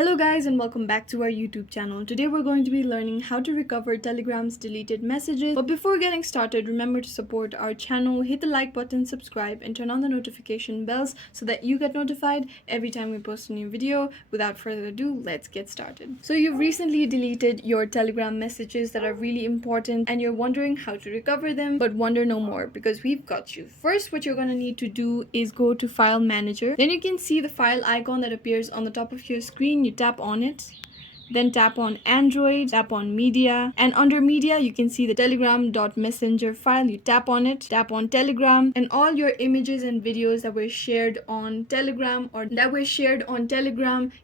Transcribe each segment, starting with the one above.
Hello guys and welcome back to our YouTube channel. Today we're going to be learning how to recover Telegram's deleted messages. But before getting started, remember to support our channel, hit the like button, subscribe and turn on the notification bells so that you get notified every time we post a new video. Without further ado, let's get started. So you've recently deleted your Telegram messages that are really important and you're wondering how to recover them, but wonder no more because we've got you. First, what you're going to need to do is go to File Manager. Then you can see the file icon that appears on the top of your screen. You tap on it, then tap on Android, tap on Media, and under Media you can see the telegram.messenger file. You tap on it, tap on Telegram, and all your images and videos that were shared on Telegram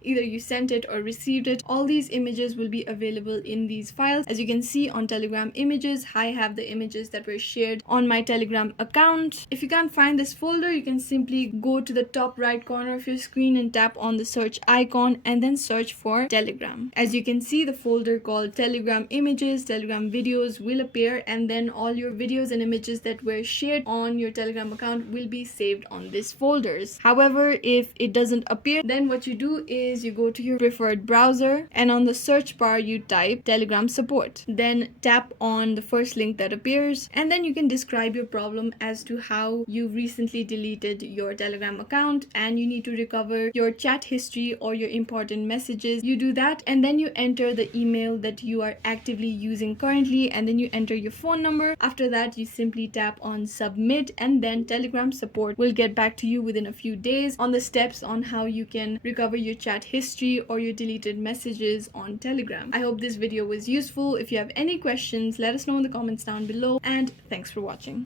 either you sent it or received it, all these images will be available in these files. As you can see on Telegram images, I have the images that were shared on my Telegram account. If you can't find this folder, you can simply go to the top right corner of your screen and tap on the search icon and then search for Telegram. As you can see, the folder called Telegram images, Telegram videos will appear, and then all your videos and images that were shared on your Telegram account will be saved on these folders. However, if it doesn't appear, then what you do is you go to your preferred browser and on the search bar you type Telegram support. Then tap on the first link that appears and then you can describe your problem as to how you recently deleted your Telegram account and you need to recover your chat history or your important messages. You do that and then you enter the email that you are actively using currently and then you enter your phone number. After that, you simply tap on submit and then Telegram support will get back to you within a few days on the steps on how you can recover your chat history or your deleted messages on Telegram. I hope this video was useful. If you have any questions, let us know in the comments down below, and thanks for watching.